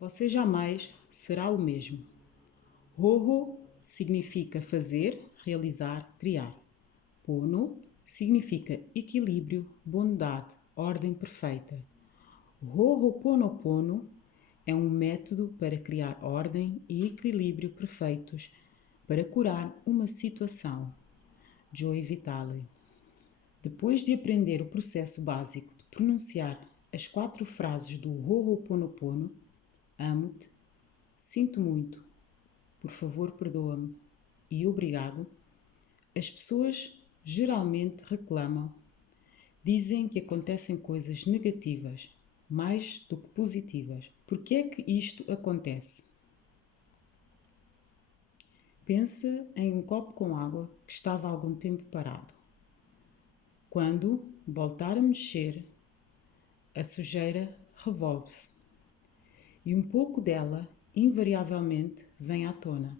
Você jamais será o mesmo. Roho significa fazer, realizar, criar. Pono significa equilíbrio, bondade, ordem perfeita. Ho'oponopono é um método para criar ordem e equilíbrio perfeitos para curar uma situação. Joy Vitale. Depois de aprender o processo básico de pronunciar as 4 frases do Ho'oponopono, amo-te, sinto muito, por favor perdoa-me e obrigado, as pessoas geralmente reclamam, dizem que acontecem coisas negativas mais do que positivas. Por que é que isto acontece? Pense em um copo com água que estava há algum tempo parado. Quando voltar a mexer, a sujeira revolve-se e um pouco dela, invariavelmente, vem à tona.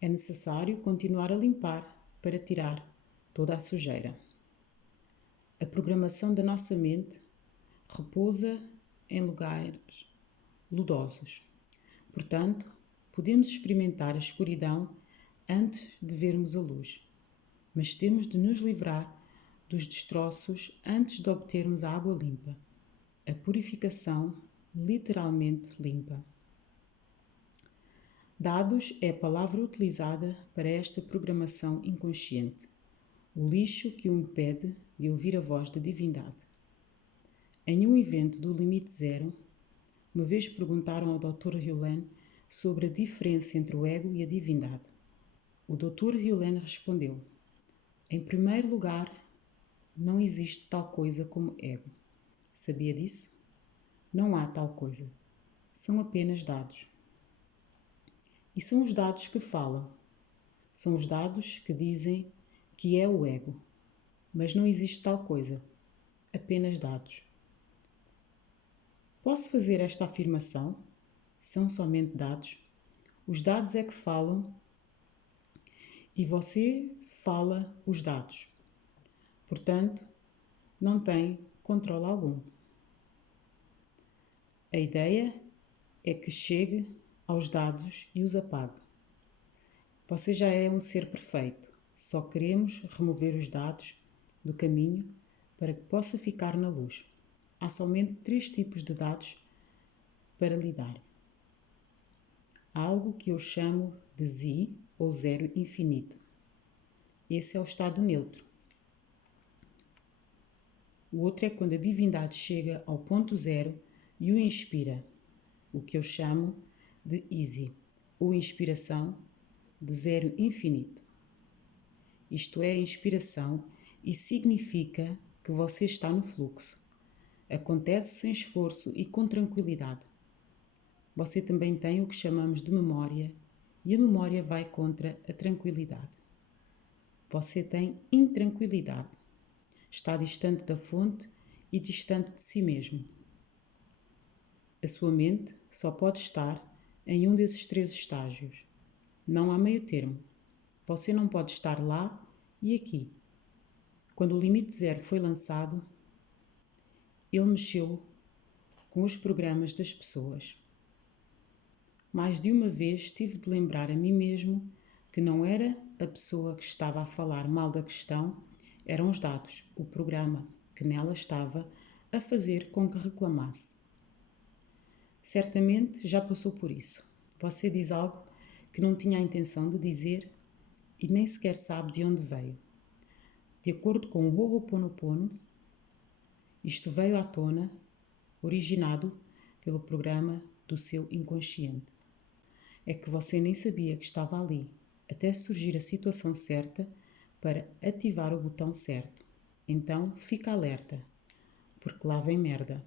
É necessário continuar a limpar para tirar toda a sujeira. A programação da nossa mente repousa em lugares lodosos. Portanto, podemos experimentar a escuridão antes de vermos a luz, mas temos de nos livrar dos destroços antes de obtermos a água limpa. A purificação literalmente limpa. Dados é a palavra utilizada para esta programação inconsciente, o lixo que o impede de ouvir a voz da divindade. Em um evento do Limite Zero, uma vez perguntaram ao Dr. Hewlett sobre a diferença entre o ego e a divindade. O Dr. Hewlett respondeu: em primeiro lugar, não existe tal coisa como ego. Sabia disso? Não há tal coisa. São apenas dados. E são os dados que falam. São os dados que dizem que é o ego. Mas não existe tal coisa. Apenas dados. Posso fazer esta afirmação? São somente dados. Os dados é que falam e você fala os dados. Portanto, não tem controle algum. A ideia é que chegue aos dados e os apague. Você já é um ser perfeito. Só queremos remover os dados do caminho para que possa ficar na luz. Há somente 3 tipos de dados para lidar. Há algo que eu chamo de Z, ou zero infinito. Esse é o estado neutro. O outro é quando a divindade chega ao ponto zero e o inspira, o que eu chamo de Easy, ou inspiração de zero infinito. Isto é a inspiração e significa que você está no fluxo. Acontece sem esforço e com tranquilidade. Você também tem o que chamamos de memória e a memória vai contra a tranquilidade. Você tem intranquilidade. Está distante da fonte e distante de si mesmo. A sua mente só pode estar em um desses 3 estágios. Não há meio termo. Você não pode estar lá e aqui. Quando o Limite Zero foi lançado, ele mexeu com os programas das pessoas. Mais de uma vez tive de lembrar a mim mesmo que não era a pessoa que estava a falar mal da questão, eram os dados, o programa que nela estava a fazer com que reclamasse. Certamente já passou por isso. Você diz algo que não tinha a intenção de dizer e nem sequer sabe de onde veio. De acordo com o Ho'oponopono, isto veio à tona, originado pelo programa do seu inconsciente. É que você nem sabia que estava ali, até surgir a situação certa para ativar o botão certo. Então, fica alerta, porque lá vem merda.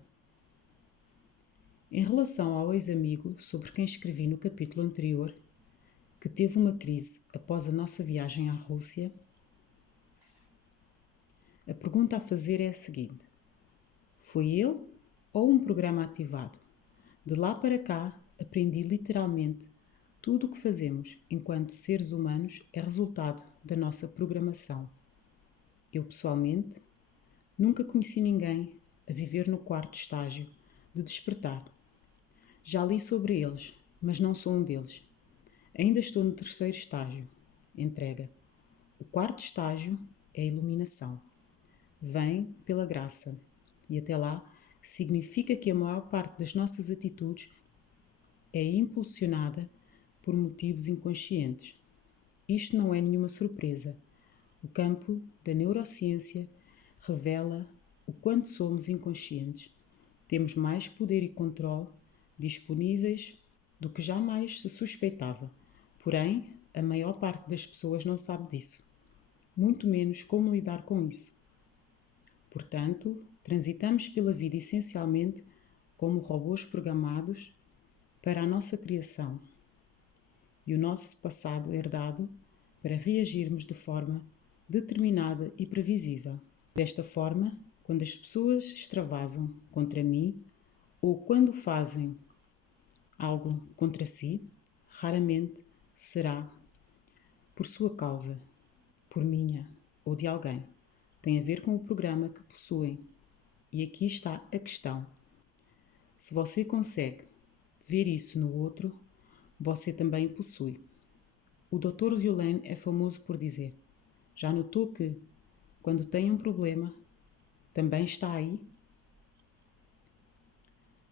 Em relação ao ex-amigo sobre quem escrevi no capítulo anterior, que teve uma crise após a nossa viagem à Rússia, a pergunta a fazer é a seguinte: foi ele ou um programa ativado? De lá para cá, aprendi literalmente tudo o que fazemos enquanto seres humanos é resultado da nossa programação. Eu, pessoalmente, nunca conheci ninguém a viver no 4º estágio de despertar. Já li sobre eles, mas não sou um deles. Ainda estou no terceiro estágio, entrega. O quarto estágio é a iluminação. Vem pela graça. E até lá, significa que a maior parte das nossas atitudes é impulsionada por motivos inconscientes. Isto não é nenhuma surpresa. O campo da neurociência revela o quanto somos inconscientes. Temos mais poder e controle disponíveis do que jamais se suspeitava. Porém, a maior parte das pessoas não sabe disso, muito menos como lidar com isso. Portanto, transitamos pela vida essencialmente como robôs programados para a nossa criação e o nosso passado herdado para reagirmos de forma determinada e previsível. Desta forma, quando as pessoas extravasam contra mim ou quando fazem algo contra si, raramente será por sua causa, por minha ou de alguém. Tem a ver com o programa que possuem. E aqui está a questão. Se você consegue ver isso no outro, você também o possui. O Dr. Violaine é famoso por dizer: já notou que, quando tem um problema, também está aí?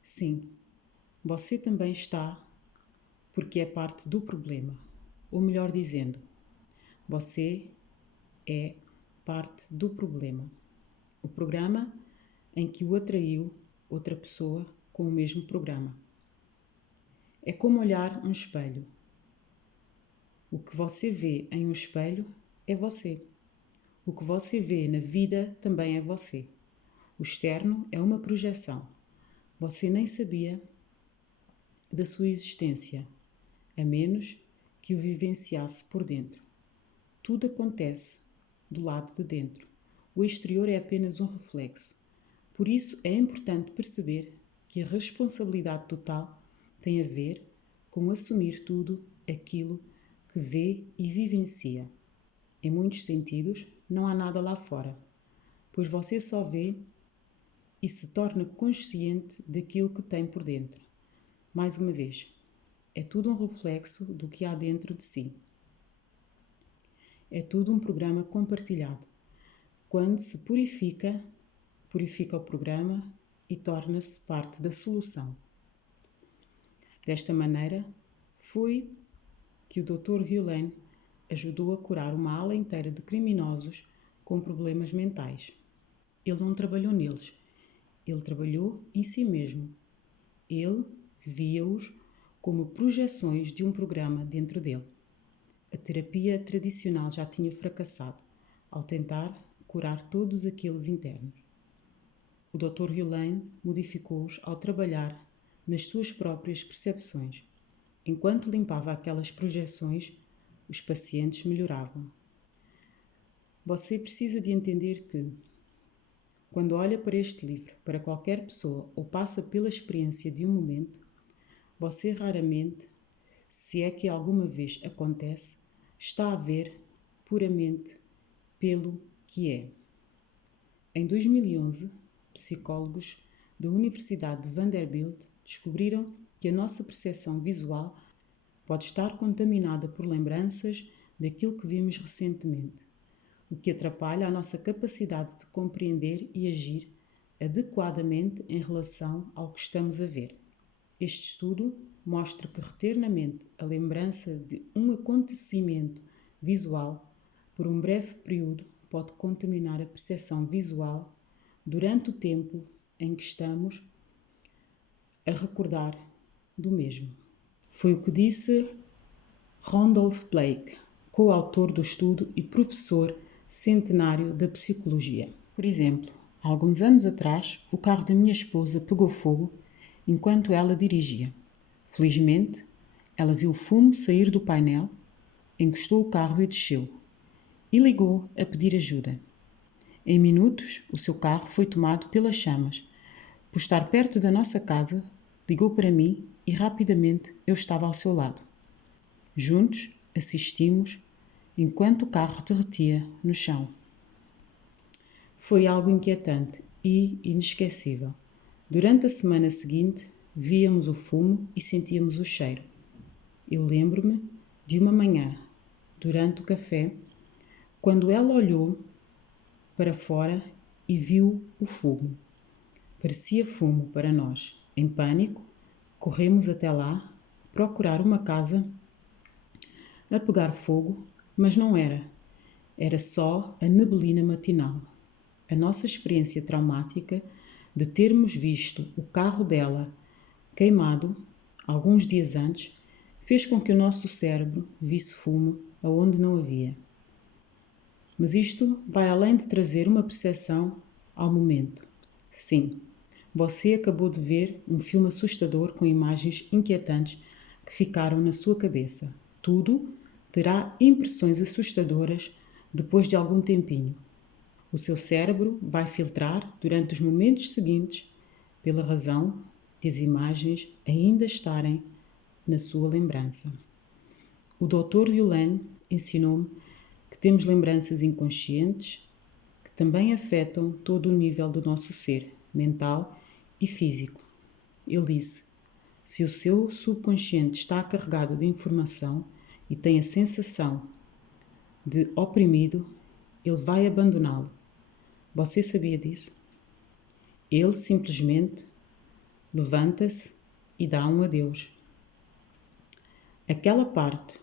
Sim, você também está, porque é parte do problema. Ou melhor dizendo, você é parte do problema. O programa em que o atraiu outra pessoa com o mesmo programa. É como olhar um espelho. O que você vê em um espelho é você. O que você vê na vida também é você. O externo é uma projeção. Você nem sabia da sua existência, a menos que o vivenciasse por dentro. Tudo acontece do lado de dentro. O exterior é apenas um reflexo. Por isso é importante perceber que a responsabilidade total tem a ver com assumir tudo aquilo que vê e vivencia. Em muitos sentidos, não há nada lá fora, pois você só vê e se torna consciente daquilo que tem por dentro. Mais uma vez, é tudo um reflexo do que há dentro de si. É tudo um programa compartilhado. Quando se purifica o programa e torna-se parte da solução. Desta maneira, foi que o Dr. Violaine ajudou a curar uma ala inteira de criminosos com problemas mentais. Ele não trabalhou neles, ele trabalhou em si mesmo. Ele via-os como projeções de um programa dentro dele. A terapia tradicional já tinha fracassado ao tentar curar todos aqueles internos. O Dr. Violaine modificou-os ao trabalhar nas suas próprias percepções. Enquanto limpava aquelas projeções, os pacientes melhoravam. Você precisa de entender que, quando olha para este livro, para qualquer pessoa ou passa pela experiência de um momento, você raramente, se é que alguma vez acontece, está a ver puramente pelo que é. Em 2011, psicólogos da Universidade de Vanderbilt descobriram que a nossa percepção visual pode estar contaminada por lembranças daquilo que vimos recentemente, o que atrapalha a nossa capacidade de compreender e agir adequadamente em relação ao que estamos a ver. Este estudo mostra que reter na mente a lembrança de um acontecimento visual por um breve período pode contaminar a percepção visual durante o tempo em que estamos a recordar do mesmo. Foi o que disse Randolph Blake, coautor do estudo e professor centenário da psicologia. Por exemplo, há alguns anos atrás, o carro da minha esposa pegou fogo enquanto ela dirigia. Felizmente, ela viu o fumo sair do painel, encostou o carro e desceu, e ligou a pedir ajuda. Em minutos, o seu carro foi tomado pelas chamas. Por estar perto da nossa casa, ligou para mim e rapidamente eu estava ao seu lado. Juntos, assistimos enquanto o carro derretia no chão. Foi algo inquietante e inesquecível. Durante a semana seguinte, víamos o fumo e sentíamos o cheiro. Eu lembro-me de uma manhã, durante o café, quando ela olhou para fora e viu o fumo. Parecia fumo para nós. Em pânico, corremos até lá, procurar uma casa a pegar fogo, mas não era. Era só a neblina matinal. A nossa experiência traumática de termos visto o carro dela queimado alguns dias antes fez com que o nosso cérebro visse fumo aonde não havia. Mas isto vai além de trazer uma percepção ao momento. Sim, você acabou de ver um filme assustador com imagens inquietantes que ficaram na sua cabeça. Tudo terá impressões assustadoras depois de algum tempinho. O seu cérebro vai filtrar durante os momentos seguintes pela razão de as imagens ainda estarem na sua lembrança. O Dr. Yulen ensinou-me que temos lembranças inconscientes que também afetam todo o nível do nosso ser, mental e físico. Ele disse: se o seu subconsciente está carregado de informação e tem a sensação de oprimido, ele vai abandoná-lo. Você sabia disso? Ele simplesmente levanta-se e dá um adeus. Aquela parte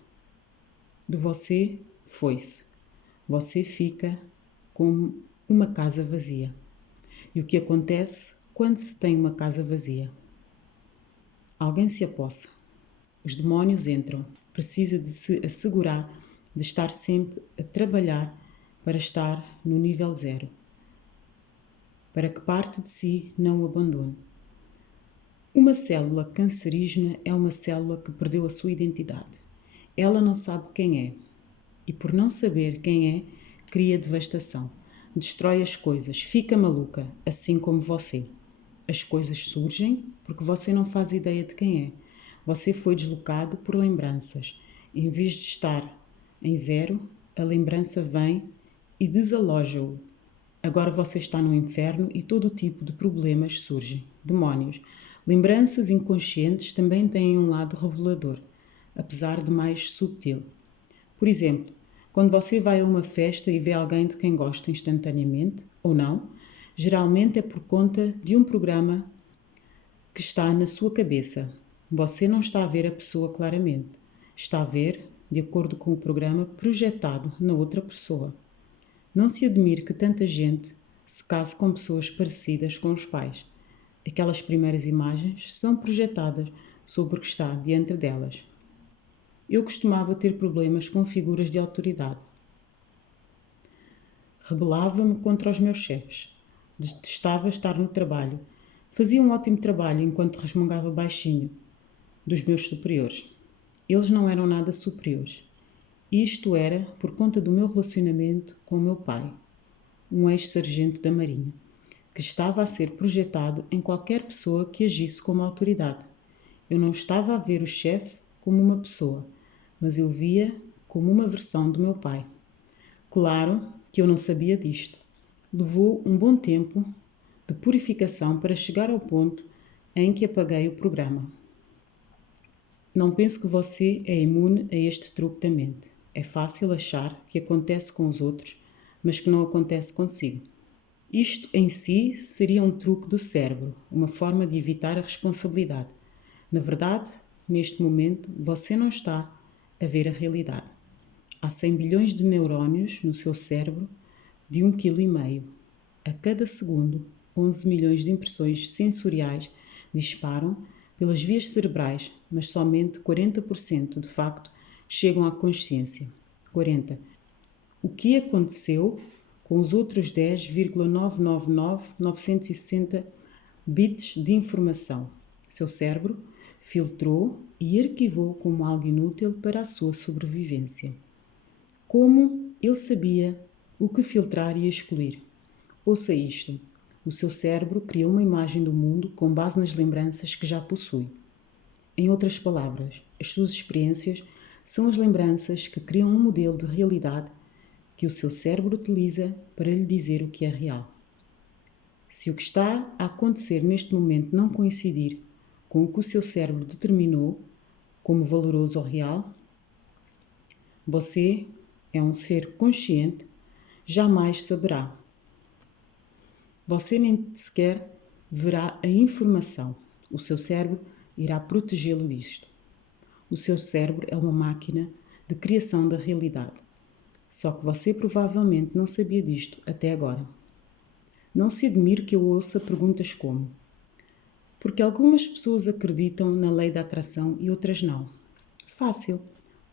de você foi-se. Você fica como uma casa vazia. E o que acontece quando se tem uma casa vazia? Alguém se apossa. Os demónios entram. Precisa de se assegurar de estar sempre a trabalhar para estar no nível 0. Para que parte de si não o abandone. Uma célula cancerígena é uma célula que perdeu a sua identidade. Ela não sabe quem é. E por não saber quem é, cria devastação. Destrói as coisas, fica maluca, assim como você. As coisas surgem porque você não faz ideia de quem é. Você foi deslocado por lembranças. Em vez de estar em 0, a lembrança vem e desaloja-o. Agora você está no inferno e todo tipo de problemas surgem. Demónios. Lembranças inconscientes também têm um lado revelador, apesar de mais subtil. Por exemplo, quando você vai a uma festa e vê alguém de quem gosta instantaneamente, ou não, geralmente é por conta de um programa que está na sua cabeça. Você não está a ver a pessoa claramente. Está a ver, de acordo com o programa, projetado na outra pessoa. Não se admire que tanta gente se case com pessoas parecidas com os pais. Aquelas primeiras imagens são projetadas sobre o que está diante delas. Eu costumava ter problemas com figuras de autoridade. Rebelava-me contra os meus chefes. Detestava estar no trabalho. Fazia um ótimo trabalho enquanto resmungava baixinho dos meus superiores. Eles não eram nada superiores. Isto era por conta do meu relacionamento com o meu pai, um ex-sargento da Marinha, que estava a ser projetado em qualquer pessoa que agisse como autoridade. Eu não estava a ver o chefe como uma pessoa, mas eu via como uma versão do meu pai. Claro que eu não sabia disto. Levou um bom tempo de purificação para chegar ao ponto em que apaguei o programa. Não penso que você é imune a este truque da mente. É fácil achar que acontece com os outros, mas que não acontece consigo. Isto em si seria um truque do cérebro, uma forma de evitar a responsabilidade. Na verdade, neste momento, você não está a ver a realidade. Há 100 bilhões de neurónios no seu cérebro de 1,5 kg. A cada segundo, 11 milhões de impressões sensoriais disparam pelas vias cerebrais, mas somente 40% de facto chegam à consciência. 40. O que aconteceu com os outros 10,999960 bits de informação? Seu cérebro filtrou e arquivou como algo inútil para a sua sobrevivência. Como ele sabia o que filtrar e excluir? Ouça isto. O seu cérebro cria uma imagem do mundo com base nas lembranças que já possui. Em outras palavras, as suas experiências são as lembranças que criam um modelo de realidade que o seu cérebro utiliza para lhe dizer o que é real. Se o que está a acontecer neste momento não coincidir com o que o seu cérebro determinou como valoroso ou real, você é um ser consciente, jamais saberá. Você nem sequer verá a informação. O seu cérebro irá protegê-lo disto. O seu cérebro é uma máquina de criação da realidade. Só que você provavelmente não sabia disto até agora. Não se admire que eu ouça perguntas como: porque algumas pessoas acreditam na lei da atração e outras não? Fácil.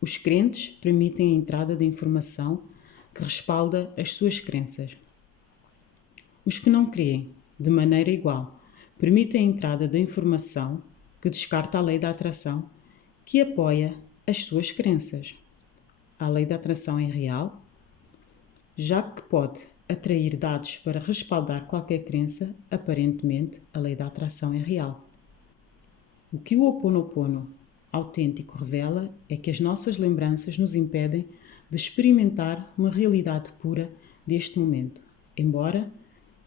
Os crentes permitem a entrada de informação que respalda as suas crenças. Os que não creem, de maneira igual, permitem a entrada da informação que descarta a lei da atração, que apoia as suas crenças. A lei da atração é real, já que pode atrair dados para respaldar qualquer crença, aparentemente a lei da atração é real. O que o Ho'oponopono autêntico revela é que as nossas lembranças nos impedem de experimentar uma realidade pura deste momento, embora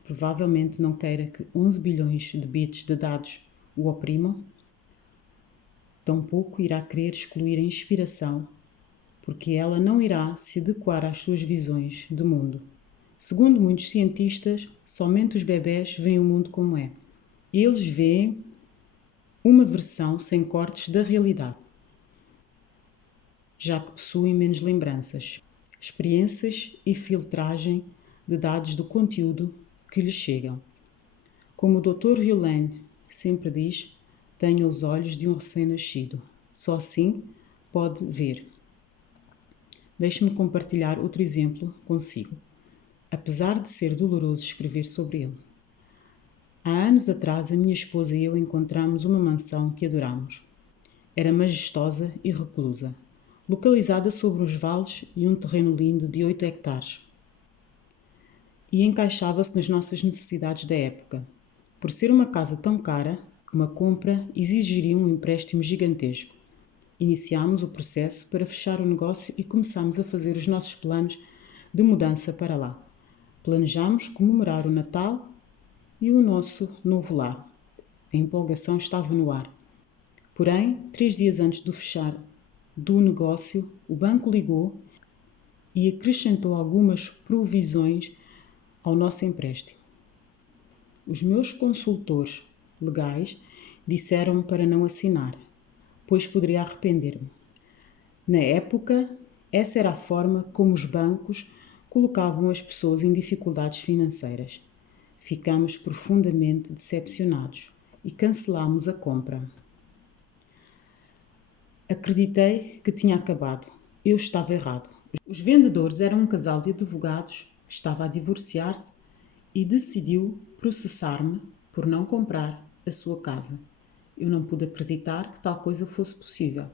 provavelmente não queira que 11 bilhões de bits de dados o oprimam, tampouco irá querer excluir a inspiração, porque ela não irá se adequar às suas visões de mundo. Segundo muitos cientistas, somente os bebés veem o mundo como é. Eles veem uma versão sem cortes da realidade, já que possuem menos lembranças, experiências e filtragem de dados do conteúdo que lhes chegam. Como o Dr. Hugh sempre diz, tenha os olhos de um recém-nascido. Só assim pode ver. Deixe-me compartilhar outro exemplo consigo, apesar de ser doloroso escrever sobre ele. Há anos atrás, a minha esposa e eu encontramos uma mansão que adoramos. Era majestosa e reclusa, localizada sobre os vales e um terreno lindo de 8 hectares. E encaixava-se nas nossas necessidades da época. Por ser uma casa tão cara, uma compra exigiria um empréstimo gigantesco. Iniciámos o processo para fechar o negócio e começámos a fazer os nossos planos de mudança para lá. Planejámos comemorar o Natal e o nosso novo lar. A empolgação estava no ar. Porém, 3 dias antes do fechar do negócio, o banco ligou e acrescentou algumas provisões ao nosso empréstimo. Os meus consultores legais disseram-me para não assinar, pois poderia arrepender-me. Na época, essa era a forma como os bancos colocavam as pessoas em dificuldades financeiras. Ficamos profundamente decepcionados e cancelámos a compra. Acreditei que tinha acabado. Eu estava errado. Os vendedores eram um casal de advogados, estava a divorciar-se e decidiu processar-me por não comprar a sua casa. Eu não pude acreditar que tal coisa fosse possível.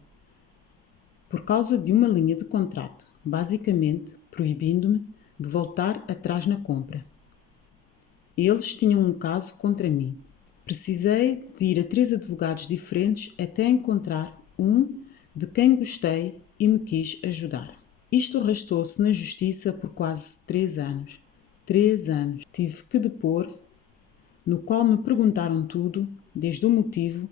Por causa de uma linha de contrato, basicamente proibindo-me de voltar atrás na compra. Eles tinham um caso contra mim. Precisei de ir a 3 advogados diferentes até encontrar um de quem gostei e me quis ajudar. Isto arrastou-se na justiça por quase 3 anos. 3 anos. Tive que depor, no qual me perguntaram tudo, desde o motivo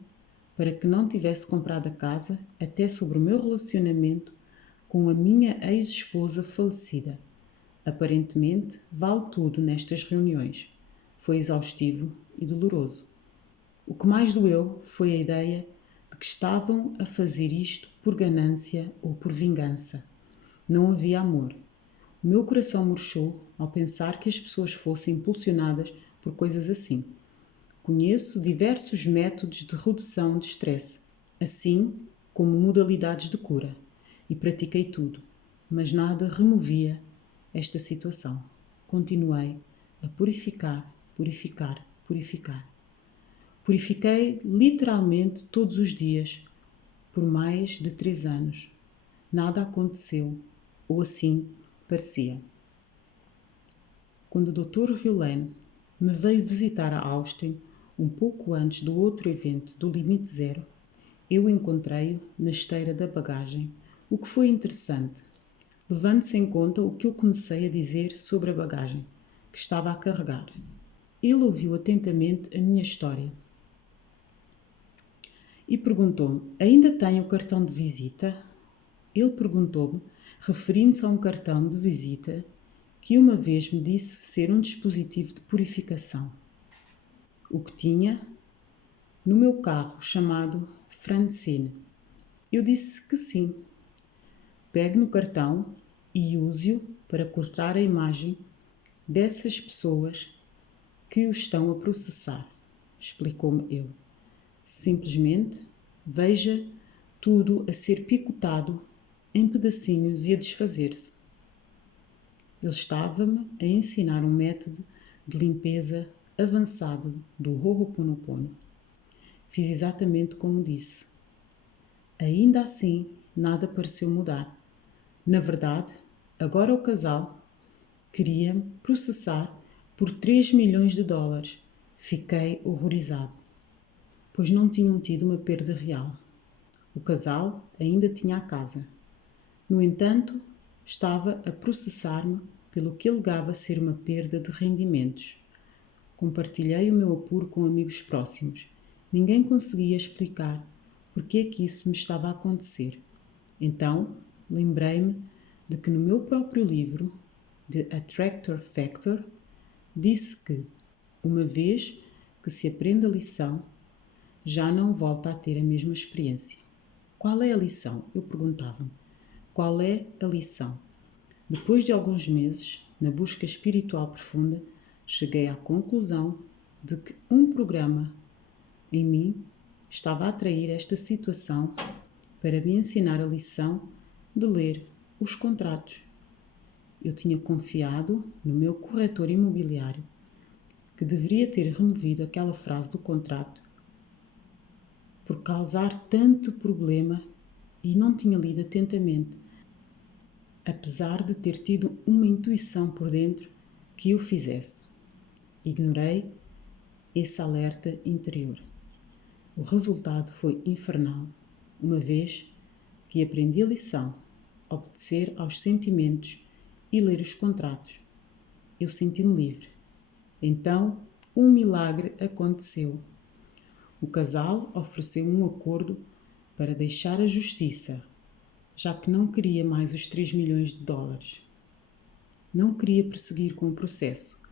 para que não tivesse comprado a casa, até sobre o meu relacionamento com a minha ex-esposa falecida. Aparentemente, vale tudo nestas reuniões. Foi exaustivo e doloroso. O que mais doeu foi a ideia de que estavam a fazer isto por ganância ou por vingança. Não havia amor. O meu coração murchou ao pensar que as pessoas fossem impulsionadas por coisas assim. Conheço diversos métodos de redução de estresse, assim como modalidades de cura, e pratiquei tudo, mas nada removia esta situação. Continuei a purificar. Purifiquei literalmente todos os dias, por mais de 3 anos. Nada aconteceu, ou assim parecia. Quando o Dr. Hugh me veio visitar a Austin, um pouco antes do outro evento do Limite Zero, eu encontrei-o na esteira da bagagem, o que foi interessante, levando-se em conta o que eu comecei a dizer sobre a bagagem que estava a carregar. Ele ouviu atentamente a minha história. e perguntou-me: ainda tem o cartão de visita? Ele perguntou-me, referindo-se a um cartão de visita que uma vez me disse ser um dispositivo de purificação. O que tinha no meu carro chamado Francine. Eu disse que sim. Pegue no cartão e use-o para cortar a imagem dessas pessoas que o estão a processar, explicou-me ele. Simplesmente veja tudo a ser picotado em pedacinhos e a desfazer-se. Ele estava-me a ensinar um método de limpeza avançado do Ho'oponopono. Fiz exatamente como disse. Ainda assim, nada pareceu mudar. Na verdade, agora o casal queria-me processar por 3 milhões de dólares. Fiquei horrorizado, pois não tinham tido uma perda real. O casal ainda tinha a casa. No entanto, estava a processar-me pelo que alegava ser uma perda de rendimentos. Compartilhei o meu apuro com amigos próximos. Ninguém conseguia explicar porque é que isso me estava a acontecer. Então, lembrei-me de que no meu próprio livro, The Attractor Factor, disse que, uma vez que se aprende a lição, já não volta a ter a mesma experiência. Qual é a lição? Eu perguntava-me. Qual é a lição? Depois de alguns meses, na busca espiritual profunda, cheguei à conclusão de que um programa em mim estava a atrair esta situação para me ensinar a lição de ler os contratos. Eu tinha confiado no meu corretor imobiliário, que deveria ter removido aquela frase do contrato por causar tanto problema, e não tinha lido atentamente, apesar de ter tido uma intuição por dentro que o fizesse. Ignorei esse alerta interior. O resultado foi infernal, uma vez que aprendi a lição, obedecer aos sentimentos e ler os contratos. Eu senti-me livre. Então, um milagre aconteceu. O casal ofereceu um acordo para deixar a justiça, já que não queria mais os 3 milhões de dólares. Não queria prosseguir com o processo.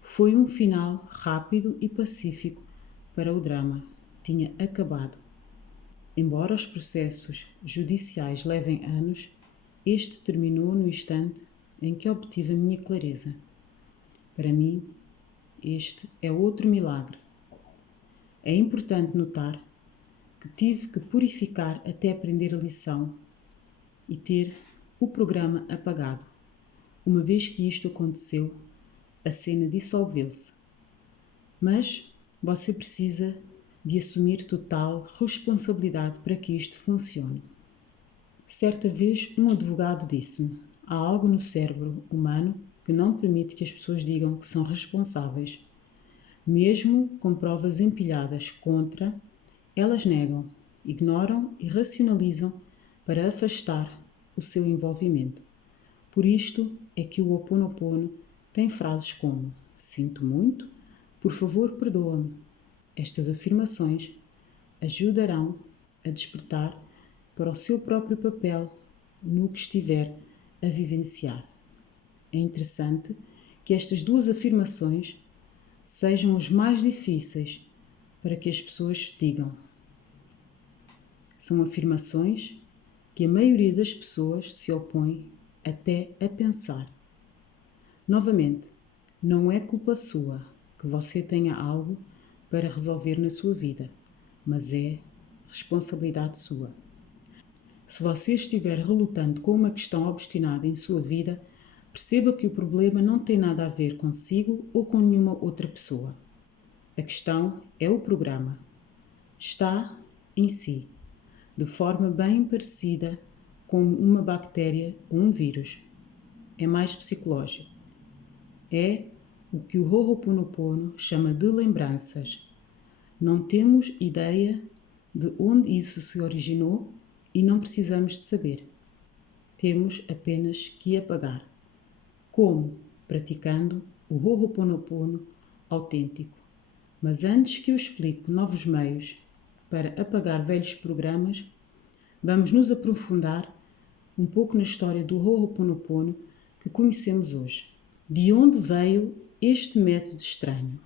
Foi um final rápido e pacífico para o drama. Tinha acabado. Embora os processos judiciais levem anos, este terminou no instante em que obtive a minha clareza. Para mim, este é outro milagre. É importante notar que tive que purificar até aprender a lição e ter o programa apagado. Uma vez que isto aconteceu, a cena dissolveu-se. Mas você precisa de assumir total responsabilidade para que isto funcione. Certa vez, um advogado disse-me: há algo no cérebro humano que não permite que as pessoas digam que são responsáveis. Mesmo com provas empilhadas contra, elas negam, ignoram e racionalizam para afastar o seu envolvimento. Por isto é que o Ho'oponopono tem frases como: sinto muito, por favor perdoa-me. Estas afirmações ajudarão a despertar para o seu próprio papel no que estiver a vivenciar. É interessante que estas duas afirmações sejam as mais difíceis para que as pessoas digam. São afirmações que a maioria das pessoas se opõe até a pensar. Novamente, não é culpa sua que você tenha algo para resolver na sua vida, mas é responsabilidade sua. Se você estiver relutando com uma questão obstinada em sua vida, perceba que o problema não tem nada a ver consigo ou com nenhuma outra pessoa. A questão é o programa. Está em si, de forma bem parecida com uma bactéria ou um vírus. É mais psicológico. É o que o Ho'oponopono chama de lembranças. Não temos ideia de onde isso se originou e não precisamos de saber. Temos apenas que apagar. Como? Praticando o Ho'oponopono autêntico. Mas antes que eu explique novos meios para apagar velhos programas, vamos nos aprofundar um pouco na história do Ho'oponopono que conhecemos hoje. De onde veio este método estranho?